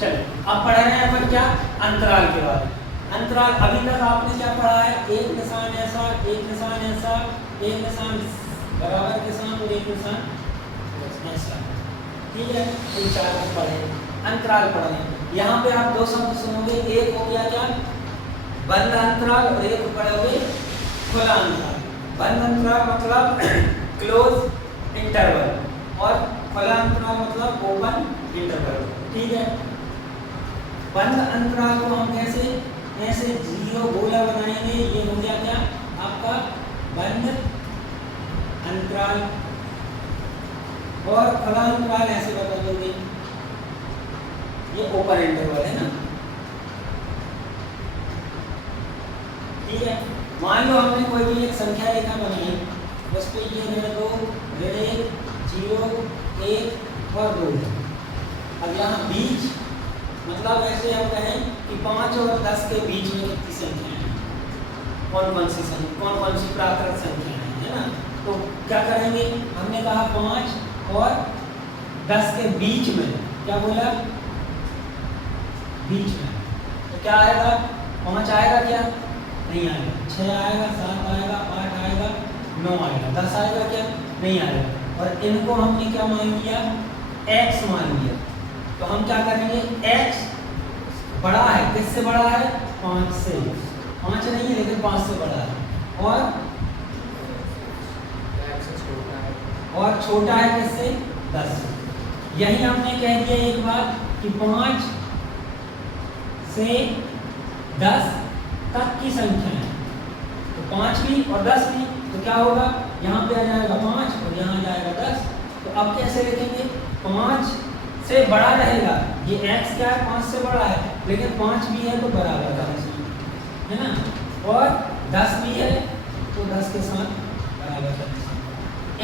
चलो अब पढ़ रहे हैं अपन क्या, अंतराल के बारे में। अंतराल अभी तक आपने क्या पढ़ा है, एक निशान ऐसा, एक निशान ऐसा, एक निशान बराबर के साथ और एक निशान ऐसा, ठीक है, इन चार को पढ़े, अंतराल पढ़े। यहाँ पे आप दो शब्द सुनोगे, एक हो गया क्या, बंद अंतराल, और एक पढ़ोगे खुला अंतराल। बंद अंतराल मतलब क्लोज इंटरवल, और खुला अंतराल मतलब ओपन इंटरवल, ठीक है। बंद अंतराल को हम कैसे, ऐसे जीरो गोला बनाएंगे, ये हो गया क्या आपका बंद अंतराल, और खुला अंतराल ऐसे बता दोगे, ये ओपन इंटरवल है ना, ठीक है। मान लो हमने कोई भी एक संख्या रेखा बनाई, उस पर ये ऋण 2, ऋण 1, 0, 1 और 2 है। अब यहाँ बीच मतलब ऐसे हम कहें कि 5 और 10 के बीच में कितनी संख्या है, कौन कौन सी प्राकृत संख्या है ना। तो क्या करेंगे, हमने कहा 5 और 10 के बीच में, क्या बोला, बीच में, तो क्या आएगा, 5 आएगा क्या, नहीं आएगा, 6 आएगा, 7 आएगा, 8 आएगा, 9 आएगा, 10 आएगा क्या, नहीं आएगा। और इनको हमने क्या मान लिया, x मान लिया। तो हम क्या करेंगे, x बड़ा है, किससे बड़ा है, 5 से, 5 नहीं है लेकिन 5 से बड़ा है, और छोटा है किससे, 10 से। यही हमने कह दिया एक बात कि 5 से 10 तक की संख्या है, तो 5 भी और 10 भी, तो क्या होगा, यहाँ पे आ जाएगा 5 और यहाँ जाएगा 10। तो अब कैसे लिखेंगे, 5 से बड़ा रहेगा, ये x क्या है, 5 से बड़ा है, लेकिन 5 भी है तो बराबर है ना, और 10 भी है तो 10 के साथ बराबर है।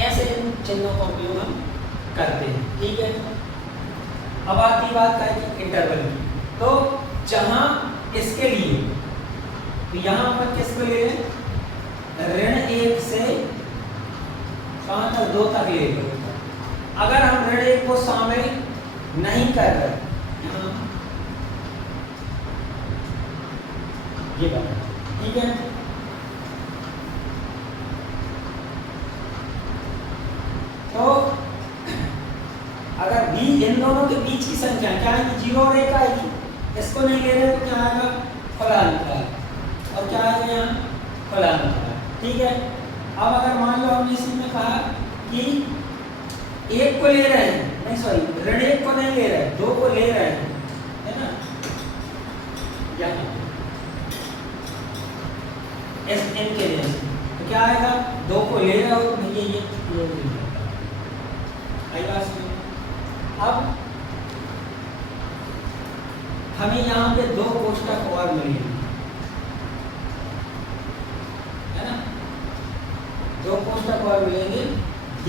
ऐसे इन चिन्हों का उपयोग हम करते हैं, ठीक है। अब आती बात है कि इंटरवल की, तो जहां इसके लिए, तो यहाँ पर किसको ले लें, ऋण 1 से कहाँ तक, 2 तक ले लें। अगर हम ऋण 1 को शामिल नहीं कर रहे, ये बात, ठीक है। तो अगर b इन दोनों के बीच की संख्या क्या है, 0 और 1 आएगी, इसको नहीं ले रहे तो क्या आएगा, खुला अंतराल, और क्या आएगा यहाँ, खुला अंतराल, ठीक है। अब अगर मान लो हमने इसमें कहा कि 1 को ले रहे हैं, नहीं सॉरी, ऋण 1 को नहीं ले रहे, 2 को ले रहे हैं, है ना, यहाँ इस इनके लिए, तो क्या आएगा, 2 को ले रहे हो तो भैया ये आएगा। अब हमें यहाँ पे 2 कोष्ठक और मिलेंगे, है ना, 2 कोष्ठक और मिलेंगे।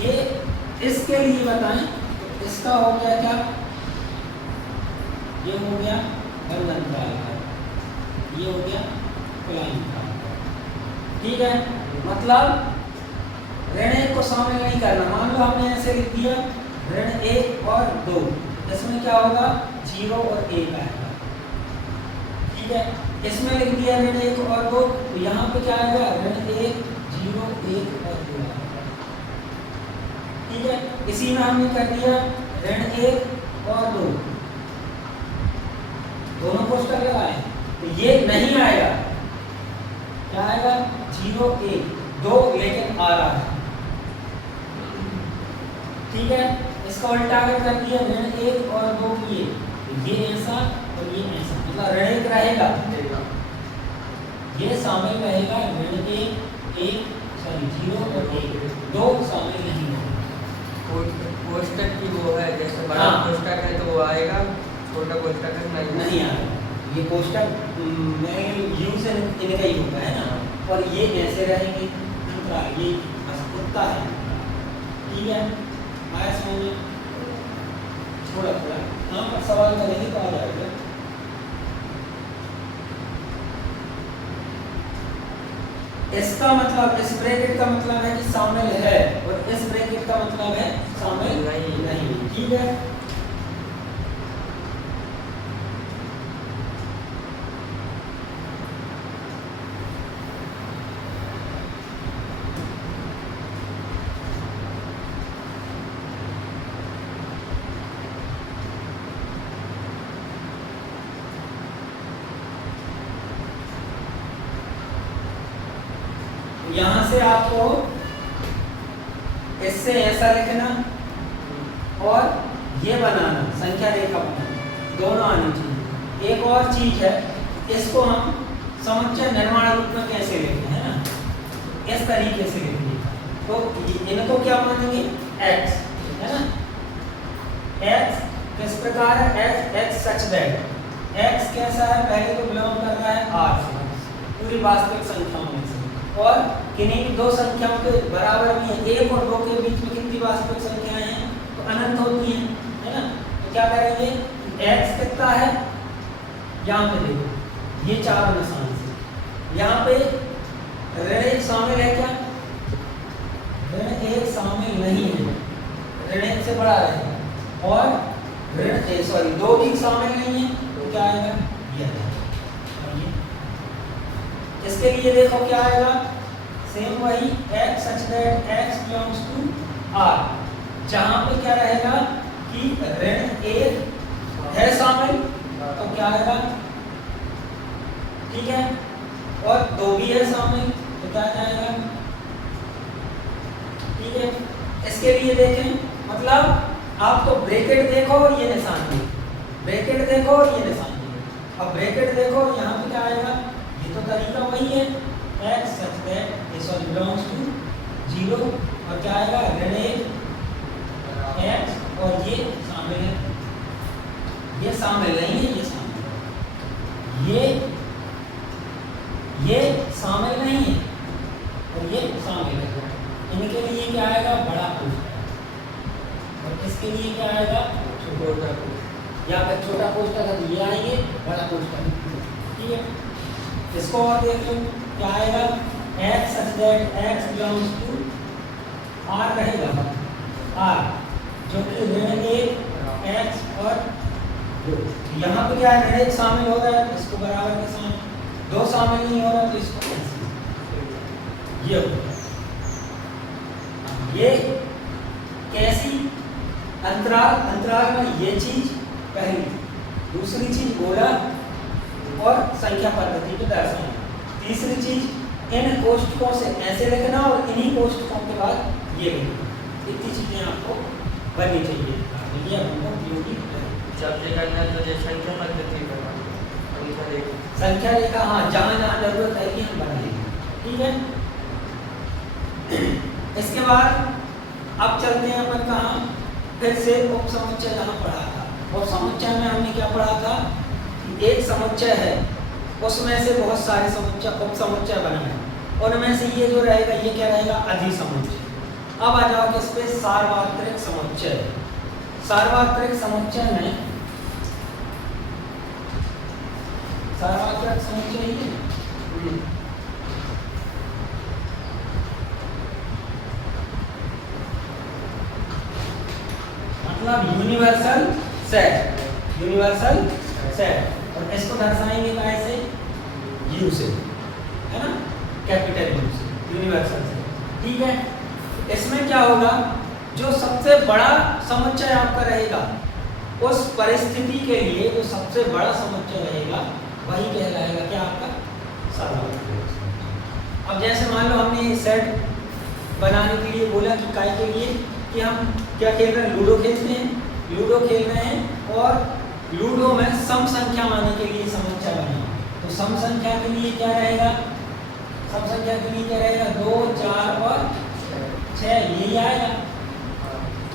ये इसके लिए बताएं, तो इसका हो गया क्या, ये हो गया बंद अंतराल का, ये हो गया खुला अंतराल, ठीक है। मतलब ऋण 1 को शामिल नहीं करना, मान लो हमने ऐसे लिख दिया ऋण 1 और 2, इसमें क्या होगा, 0 और 1 आएगा, ठीक है। इसमें लिख दिया ऋण 1 और 2, तो यहाँ पे क्या आएगा, ऋण 1, 0, 1 और 2 आएगा, ठीक है। इसी में हमने कर दिया ऋण 1 और 2, दोनों कोष्ठक लगाए, तो ये नहीं आएगा, क्या आएगा, 0, 1, 2 लेकिन आ रहा है, ठीक है। इसका उल्टा कर दिया ऋण 1 और 2 किए, ये ऐसा और ये ऐसा, मतलब ऋण 1 रहेगा, ये शामिल रहेगा, ऋण 1 सॉरी 0 और 1, 2 शामिल नहीं होगा। कोष्ठक की वो है, जैसे बड़ा कोष्ठक है तो वो आएगा, छोटा कोष्ठक है नहीं आएगा। ये कोष्ठक यू से इनका ही होगा, है ना, और ये ऐसे रहेंगे, ये कुत्ता है, ठीक है। आया समझ में, थोड़ा थोड़ा यहाँ पर सवाल करेंगे तो आ जाएगा। इसका मतलब, इस ब्रैकेट का मतलब है कि शामिल है, और इस ब्रैकेट का मतलब है शामिल नहीं, ठीक है। यहाँ से आपको इससे ऐसा लिखना और ये बनाना, संख्या रेखा बनाना, दोनों आनी चाहिए। एक और चीज है, इसको हम समुच्चय निर्माण रूप में कैसे लेते हैं ना, इस तरीके से लेंगे। तो इनको क्या मानेंगे, x है ना। x किस प्रकार है, x सच दैट x कैसा है, पहले तो बिलोंग कर रहा है R से, पूरी वास्तविक संख्याओं में से, और किन्हीं दो संख्याओं के बराबर भी है। 1 और 2 के बीच में कितनी वास्तविक संख्याएं हैं, तो अनंत होती हैं, है ना। तो क्या करेंगे, x कितना है, यहाँ पे देखो ये चार निशान से, यहाँ पे ऋण 1 शामिल है क्या, ऋण 1 शामिल नहीं है, ऋण 1 से बड़ा है, और ऋण सॉरी 2 भी शामिल नहीं है, तो क्या आएगा, ये आएगा। इसके लिए देखो क्या आएगा, सेम वही x such that x belongs to R, जहां पे क्या रहेगा कि ऋण 1 है शामिल, तो क्या आएगा, ठीक है, और 2 भी है शामिल, तो क्या जाएगा, ठीक है। इसके लिए देखें, मतलब आपको ब्रैकेट देखो और ये निशान देखो, ब्रैकेट देखो और ये निशान देखो। अब ब्रैकेट देखो, यहाँ पे क्या आएगा, ये तो तरीका वही है, x such that this one belongs to 0, और क्या आएगा, ऋण 1 x, और ये शामिल है, ये शामिल नहीं है, ये शामिल है, ये शामिल नहीं है, और ये शामिल है। इनके लिए क्या आएगा, बड़ा कोष्ठक, और इसके लिए क्या आएगा, छोटा कोष्ठक, या फिर छोटा कोष्ठक है तो ये आएंगे, बड़ा कोष्ठक, ठीक है। इसको और देख लो, क्या आएगा, x such that x belongs to R रहेगा, R जो कि ऋण 1 x और 2, यहाँ पे क्या है, ऋण 1 शामिल हो रहा है, इसको बराबर के साथ, 2 शामिल नहीं हो रहा तो इसको ये होगा। ये कैसी, अंतराल में ये चीज पहली, दूसरी चीज गोला और संख्या पद्धति पे दर्शाना, तीसरी चीज इन कोष्ठकों से ऐसे लिखना और इन्हीं कोष्ठकों के बाद ये लिखना, इतनी चीजें आपको बननी चाहिए, ये हमको उपयोगी है। जब ये करना है तो ये संख्या पद्धति करना, संख्या रेखा, हाँ जहाँ जहाँ जरूरत है कि हम बनाएंगे, ठीक है। इसके बाद अब चलते हैं अपन कहाँ, फिर से उप समुच्चय जहाँ पढ़ा था, उप समुच्चय में हमने क्या पढ़ा था, एक समुच्चय है उसमें से बहुत सारे समुच्चय उप समुच्चय बने हैं, उनमें से ये जो रहेगा ये क्या रहेगा, अधिसमुच्चय। अब आ जाओ किस पे, सार्वत्रिक समुच्चय। सार्वत्रिक समुच्चय में सार्वत्रिक समुच्चय ही मतलब यूनिवर्सल सेट, यूनिवर्सल सेट, और इसको दर्शाएंगे कैसे, यू से, है ना, कैपिटल यू से, यूनिवर्सल सेट, ठीक है। इसमें क्या होगा, जो सबसे बड़ा समुच्चय आपका रहेगा, उस परिस्थिति के लिए जो सबसे बड़ा समुच्चय रहेगा वही कहलाएगा क्या, आपका सार्वत्रिक। अब जैसे मान लो हमने सेट बनाने के लिए बोला कि काय के लिए, कि हम क्या खेल रहे हैं, लूडो खेलते हैं, लूडो खेल रहे हैं, और लूडो में सम संख्या मानने के लिए समुच्चय बना, तो सम संख्या के लिए क्या रहेगा, सम संख्या के लिए क्या रहेगा, 2 4 और 6, यही आएगा।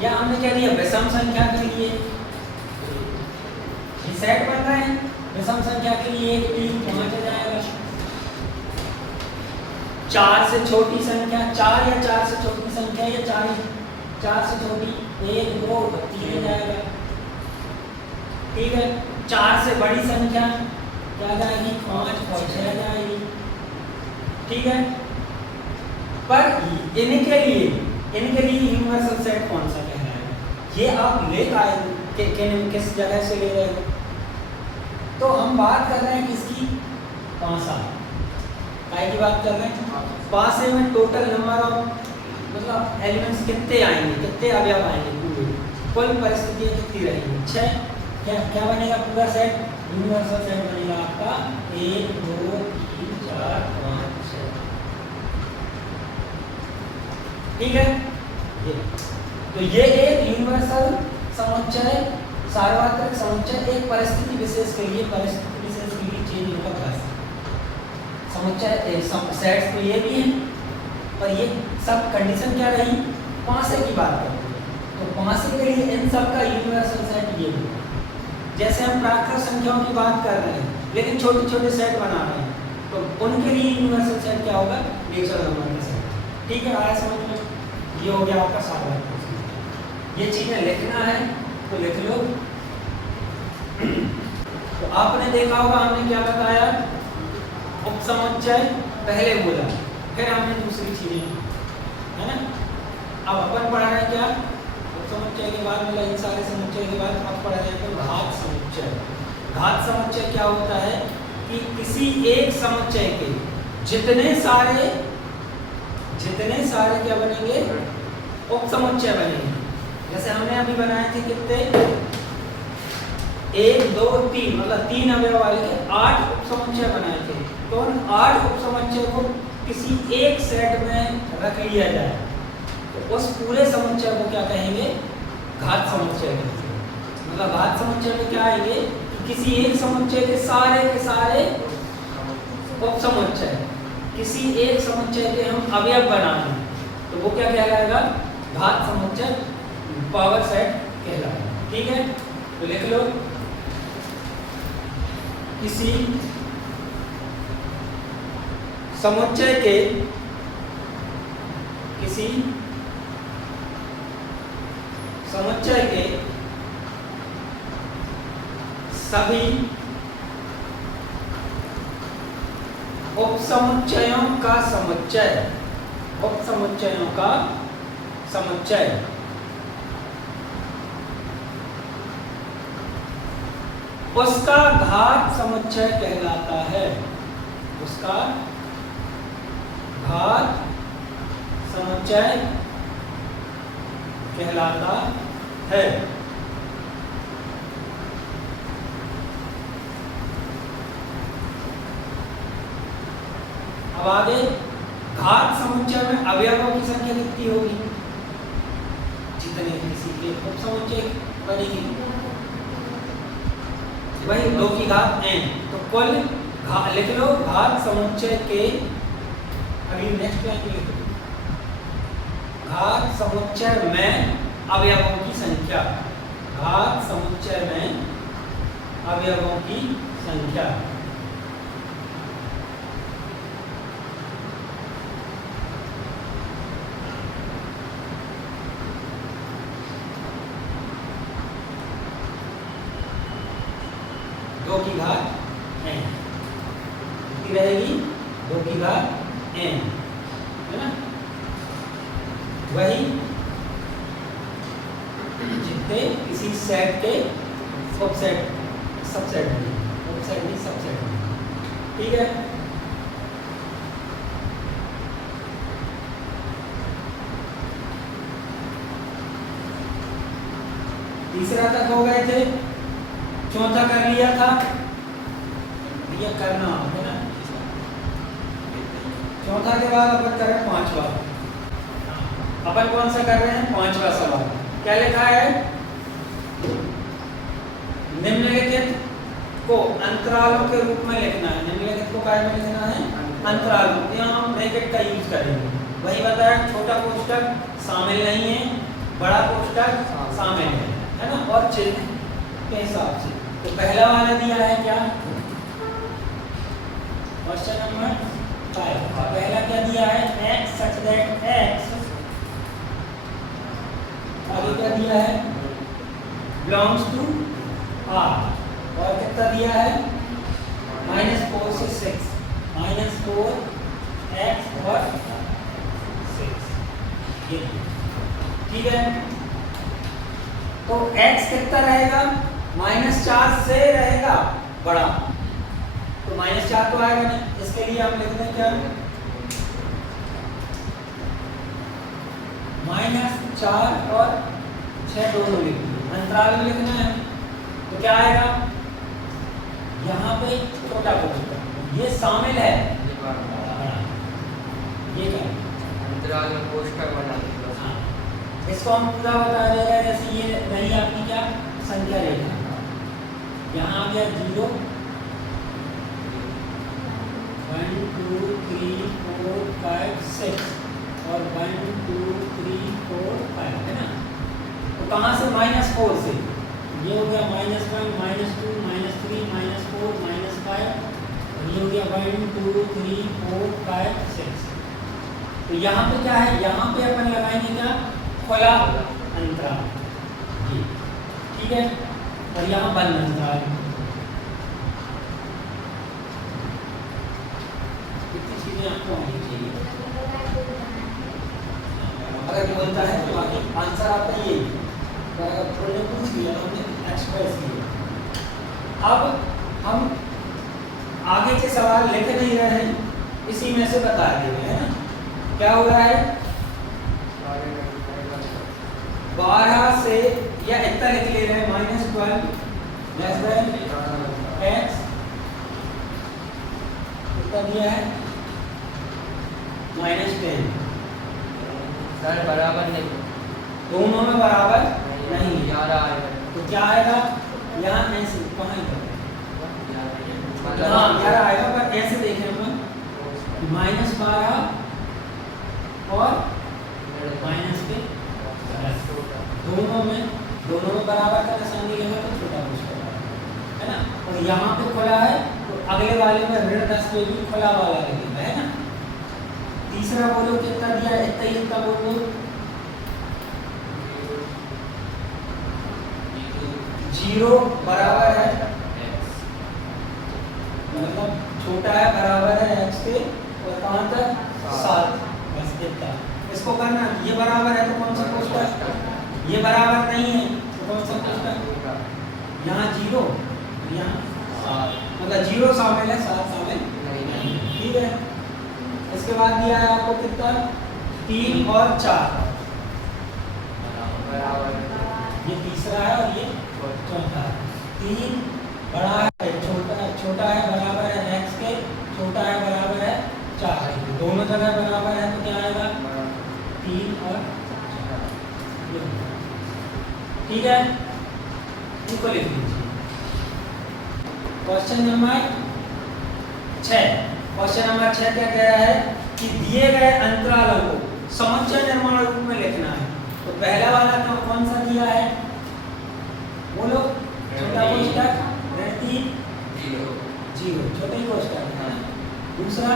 या हमने क्या दिया, विषम संख्या के लिए ये सेट बन रहे हैं, विषम संख्या के लिए 1 3 5 आ जाएगा। 4 से छोटी संख्या, 4 या 4 से छोटी संख्या, या 4 से छोटी 1 2 3 जाएगा, ठीक है। 4 से बड़ी संख्या क्या जाएगी, 5 और 6 जाएगी, ठीक है। पर इनके लिए यूनिवर्सल सेट कौन सा कहलाएगा, ये आप ले आए किस जगह से ले रहे हो, तो हम बात कर रहे हैं किसकी, पासा, काय की बात कर रहे हैं, पासे में टोटल नंबर ऑफ मतलब एलिमेंट्स कितने आएंगे, कितने अवयव आएंगे, पूरे कुल परिस्थितियाँ कितनी रहेंगी, 6। क्या बनेगा पूरा सेट, यूनिवर्सल सेट बनेगा आपका 1 2 3 4 5 6, ठीक है। तो ये एक यूनिवर्सल समुच्चय, सार्वत्रिक समुच्चय एक परिस्थिति विशेष के लिए चेंज होगा बस। समुच्चय सेट्स तो ये भी हैं, पर ये सब कंडीशन क्या रही, पांचवे की बात करते हैं, तो पांचवे के लिए इन सब का यूनिवर्सल सेट ये होगा। जैसे हम प्राकृत संख्याओं की बात कर रहे हैं लेकिन छोटे छोटे सेट बना रहे हैं, तो उनके लिए यूनिवर्सल सेट क्या होगा, नेचुरल नंबर का सेट। ठीक है, आया समझ में? ये हो गया आपका सार्वत्रिक। ये चीजें लिखना है तो लिख लो। तो आपने देखा होगा हमने क्या बताया, उपसमुच्चय पहले बोला, फिर हमने दूसरी चीजें, है ना। अब अपन पढ़ रहे हैं क्या, उपसमुच्चय के बाद मतलब इन सारे समुच्चय के बाद अब पढ़ रहे हैं तो घात समुच्चय। घात समुच्चय क्या होता है कि किसी एक समुच्चय के जितने सारे क्या बनेंगे, उपसमुच्चय बनेंगे। जैसे हमने अभी बनाए थे कितने, 1 2 3 मतलब 3 अवयव वाले 8 उपसमुच्चय बनाए थे। तो उन 8 उपसमुच्चय को किसी एक सेट में रख लिया जाए तो उस पूरे समुच्चय को क्या कहेंगे, घात समुच्चय कहेंगे। मतलब घात समुच्चय में क्या आएंगे कि किसी एक समुच्चय के सारे उपसमुच्चय, किसी एक समुच्चय के हम अवयव बना दें तो वो क्या कहलाएगा, घात समुच्चय, पावर सेट कहलाएगा। ठीक है, तो लिख लो, किसी समुच्चय के सभी उपसमुच्चयों का समुच्चय उसका घात समुच्चय कहलाता है। उसका घात समुच्चय कहलाता है। अब आगे, घात समुच्चय में अवयवों की संख्या कितनी होगी, जितने किसी के उपसमुच्चय बनेगी वही 2 की घात n। तो कुल लिख लो, घात समुच्चय के, अगली नेक्स्ट लाइन लिख लो, घात समुच्चय में अवयवों की संख्या, घात समुच्चय में अवयवों की संख्या। दो की घात n कितनी रहेगी, 2 की घात n, है ना। वही जितने किसी सेट के सबसेट नहीं सबसेट। ठीक है, तीसरा तक हो गए थे, चौथा कर लिया था, ये करना है ना। चौथा के बाद अपन कर रहे हैं पांचवा। अपन कौन सा कर रहे हैं, पांचवा सवाल। क्या लिखा है, निम्नलिखित को अंतरालों के रूप में लिखना है। निम्नलिखित को काय में लिखना है, अंतराल। यहाँ हम ब्रैकेट का यूज करेंगे। वही बताया, छोटा कोष्टक शामिल नहीं है, बड़ा कोष्टक शामिल है ना, और चिन्ह के हिसाब से। तो पहला वाला दिया है क्या, क्वेश्चन नंबर 5। पहला क्या दिया है, x such that x, आगे क्या दिया है, belongs to R, और कितना दिया है, -4 से 6, -4x और 6, ये ठीक है। तो x कितना रहेगा, -4 से रहेगा बड़ा, तो -4 तो आएगा नहीं। इसके लिए हम लिखते हैं क्या, -4 और 6 दोनों लिखना, अंतराल में लिखना है। तो क्या आएगा, यहाँ पे छोटा कोष्टक ये शामिल है, ये क्या अंतराल में कोष्ठक बना देगा। हाँ, इसको हम पूरा बता दे रहे हैं। जैसे ये रही आपकी क्या संख्या रेखा, यहाँ आ गया 0 1 2 3 4 5 6 और 1 2 3 4 5 है ना। तो कहाँ से -4 से, ये हो गया -1 -2 -3 -4 -5 और ये हो गया 1 2 3 4 5 6। तो यहाँ पे क्या है, यहाँ पे अपन लगाएंगे क्या खुला अंतराल, ये ठीक है, और यहाँ बंद अंतराल। इतनी चीजें आपको आनी चाहिए। अगर बोलता है तो बाकी आंसर आपका ये अगर पूछ लिया हमने एक्सप्रेस किया। अब हम आगे के सवाल लिख नहीं रहे हैं, इसी में से बता दे रहे हैं ना। क्या हो रहा है 12 से या इतना लिख ले रहे हैं -12 लेस देन x कितना दिया है -10। सर बराबर नहीं, दोनों में बराबर नहीं है। 11 आएगा। तो क्या आएगा यहाँ ऐसे कहाँ मतलब हाँ 11 आएगा, पर ऐसे देखें हम -12 और माइनस के दोनों में बराबर का निशान दिखेगा तो छोटा कोष्ठक है ना। और यहाँ पे खुला है तो अगले वाले में ऋण 10 पे भी खुला वाला लगेगा है ना। तीसरा बोलो कितना दिया है, इतना ही इतना बोलो 0 बराबर है मतलब छोटा है बराबर है x के और कहाँ तक 7, बस इतना। इसको करना ये बराबर है तो कौन सा कोष्ठक, ये बराबर नहीं है तो कौन सा कोष्ठक, यहाँ 0 यहाँ मतलब 0 शामिल है 7 शामिल नहीं, ठीक है। इसके बाद दिया है आपको कितना 3 और 4 बराबर, ये तीसरा है और ये चौथा है। 3 बड़ा है छोटा है बराबर है x के, छोटा है बराबर है 4 के, दोनों जगह बराबर है तो क्या आएगा 3 और 4, ठीक है। इनको लिख लीजिए। क्वेश्चन नंबर 6 क्या कह रहा है कि दिए गए अंतरालों को समुच्चय निर्माण रूप में लिखना है। तो पहला वाला कौन सा दिया है बोलो, छोटा कोष्ठक ऋण 0 छोटे कोष्ठक है। दूसरा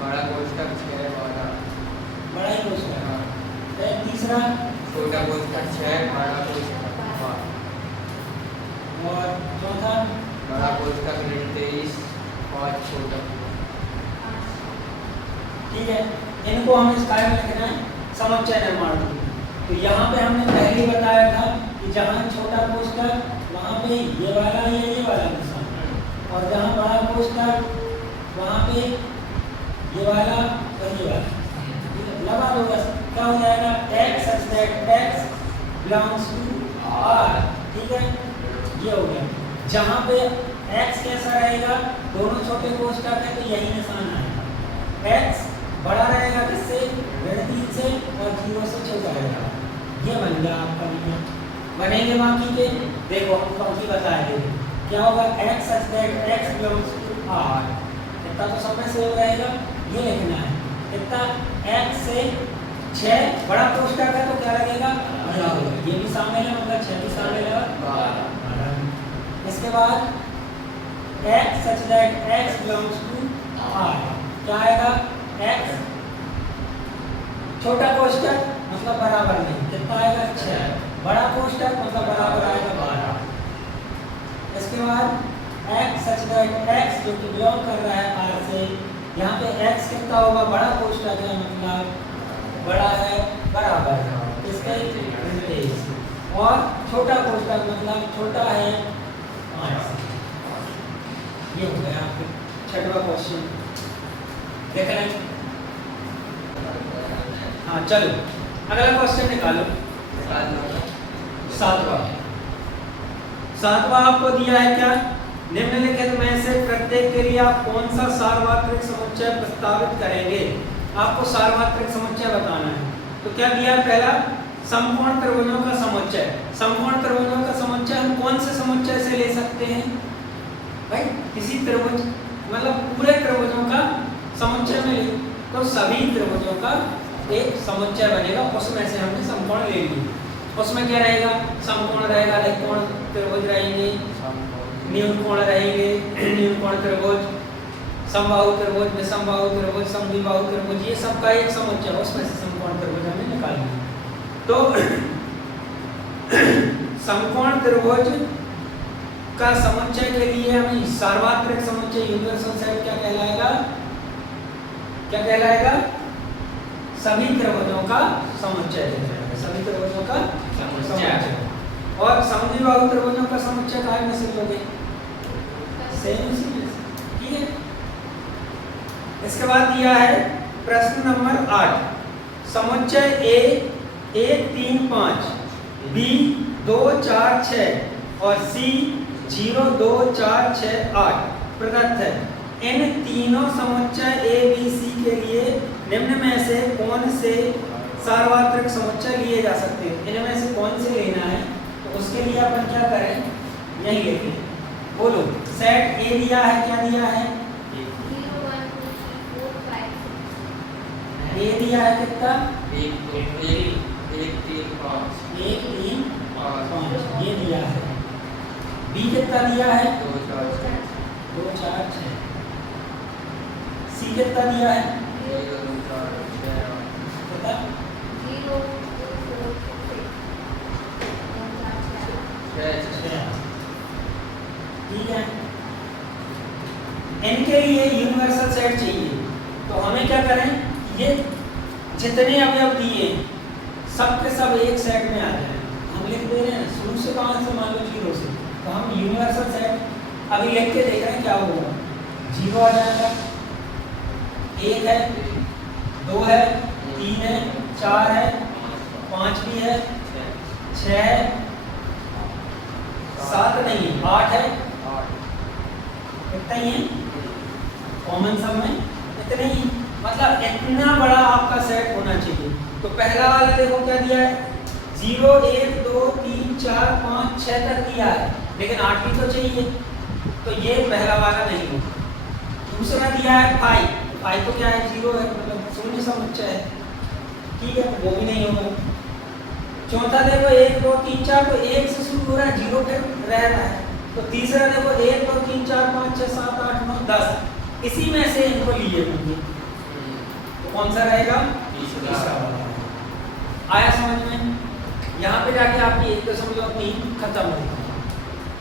बड़ा कोष्ठक 6 बड़ा ही कोष्ठक है। फिर तीसरा छोटा कोष्ठक 6 बड़ा कोष्ठक 5 और चौथा बड़ा कोष्ठक ऋण 23 और छोटा, ठीक है। इनको हमें इस कार्य में लिखना है समुच्चय निर्माण रूप। तो यहाँ पे हमने पहले ही बताया था कि जहाँ छोटा कोष्ठक वहाँ पे ये वाला या ये वाला निशान, और जहाँ बड़ा कोष्ठक वहाँ पे ये वाला और ये वाला लगा दो बस। क्या हो जाएगा x such that x belongs to R, ठीक है। ये हो गया। जहाँ पे x कैसा रहेगा, दोनों छोटे कोष्ठक है तो यही निशान आएगा। x बड़ा रहेगा किससे, ऋण 3 से और 0 से छोटा रहेगा। ये बन गया आपका नियम। बनेंगे बाकी के देखो हम बाकी बताएंगे क्या होगा x such that x belongs to R। इतना तो सब में सेव रहेगा, ये लिखना है। इतना x से 6 बड़ा कोष्ठक है तो क्या लगेगा बड़ा होगा, ये भी शामिल है मतलब 6 भी शामिल है। इसके बाद x such that x belongs to R क्या आएगा, x छोटा कोष्ठक मतलब बराबर नहीं, कितना आएगा 6, बड़ा कोष्ठक मतलब बराबर आएगा 12। इसके बाद x such that x जो कि बिलोंग कर रहा है R से, यहाँ पे x कितना होगा, बड़ा कोष्ठक है मतलब बड़ा है बराबर इसके 23, और छोटा कोष्ठक मतलब छोटा है 5। ये हो गया आपके 6वां क्वेश्चन। देख रहे हैं, हाँ चलो अगला क्वेश्चन निकालो। 7वां आपको दिया है क्या, निम्नलिखित में से प्रत्येक के लिए आप कौन सा सार्वत्रिक समुच्चय प्रस्तावित करेंगे। आपको सार्वत्रिक समुच्चय बताना है। तो क्या दिया है? पहला समकोण त्रिभुजों का समुच्चय। समकोण त्रिभुजों का समुच्चय हम कौन से समुच्चय से ले सकते हैं भाई? किसी त्रिभुज मतलब पूरे त्रिभुजों का समुच्चय में ले, तो सभी त्रिभुजों का एक समुच्चय बनेगा, उसमें से हमने समकोण ले लिए। उसमें क्या रहेगा? समकोण रहेगा, लघुकोण त्रिभुज रहेंगे, न्यूनकोण रहेंगे, न्यूनकोण त्रिभुज, समबाहु त्रिभुज, विषमबाहु त्रिभुज, समद्विबाहु त्रिभुज, ये सब का एक समुच्चय, उसमें से समकोण त्रिभुज हमें निकालना है। तो समकोण त्रिभुज का समुच्चय के लिए हमें सार्वत्रिक समुच्चय यूनिवर्सल सेट क्या कहलाएगा? क्या कहलाएगा? सभी त्रिभुजों का समुच्चय कहलाएगा, सभी त्रिभुजों का समुच्चय। और समद्विबाहु त्रिभुजों का समुच्चय काय में से लोगे? सेम इसी में से, ठीक है। इसके बाद दिया है प्रश्न नंबर 8, समुच्चय ए 1 3 5, बी 2 4 6 और सी 0 2 4 6 8 प्रदत्त है। इन तीनों समुच्चय ए बी सी के लिए निम्न में से कौन से सार्वत्रिक समुच्चय लिए जा सकते हैं? इनमें से कौन से लेना है? तो उसके लिए अपन क्या करें, यही लेते हैं। बोलो, सेट ए दिया है, क्या दिया है? 0 1 2 3 4 5 6 ए दिया है कितना? 1 3 5 1 3 5 ये दिया है। बी कितना दिया है? 2 4 6 2 4 6। सी कितना दिया है? 1 2 4 6 कितना? 0 2 4 6 6 ठीक है। इनके लिए यूनिवर्सल सेट चाहिए, तो हमें क्या करें? ये जितने अवयव दिए सब के सब एक सेट में आ जाए। हम लिख दे रहे हैं शुरू से, कहाँ से? मान लो 0 से, तो हम यूनिवर्सल सेट अभी लिख के देख रहे हैं क्या होगा। 0 आ जाएगा, 1 है, 2 है, 3 है, 4 है, 5 भी है, 6 है, 7 नहीं 8 है, इतना ही है कॉमन सब में, इतना ही, मतलब इतना बड़ा आपका सेट होना चाहिए। तो पहला वाला देखो क्या दिया है? 0 1 2 3 4 5 6 तक दिया है, लेकिन 8 भी तो चाहिए, तो ये पहला वाला नहीं होगा। दूसरा दिया है 5, 5 तो क्या है? 0 है, मतलब शून्य समुच्चय है, ठीक है, वो भी नहीं होगा। चौथा देखो 1 2 3 4, तो 1 से शुरू हो रहा है, 0 पे रह रहा है। तो तीसरा देखो 1 2 3 4 5 6 7 8 9 10, इसी में से इनको लिए होंगे, तो कौन सा रहेगा? तीसरा वाला। आया समझ में? यहाँ पे जाके आपकी 1.3 खत्म होगी।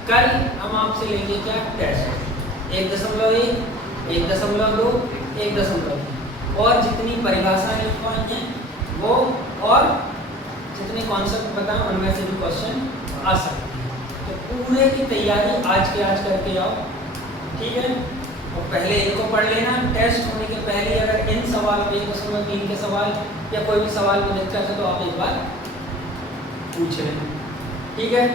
कल हम आपसे लेंगे क्या? टेस्ट 1.1 1.2 1.3 और जितनी परिभाषाएं लिखवाई हैं वो, और जितने कॉन्सेप्ट बताएं उनमें से भी क्वेश्चन आ सकते हैं। तो पूरे की तैयारी आज के आज करके आओ, ठीक है। और पहले इनको पढ़ लेना, टेस्ट होने के पहले अगर इन सवाल में 1.3 के सवाल या कोई भी सवाल में दिक्कत है तो आप एक बार पूछ लें, ठीक है।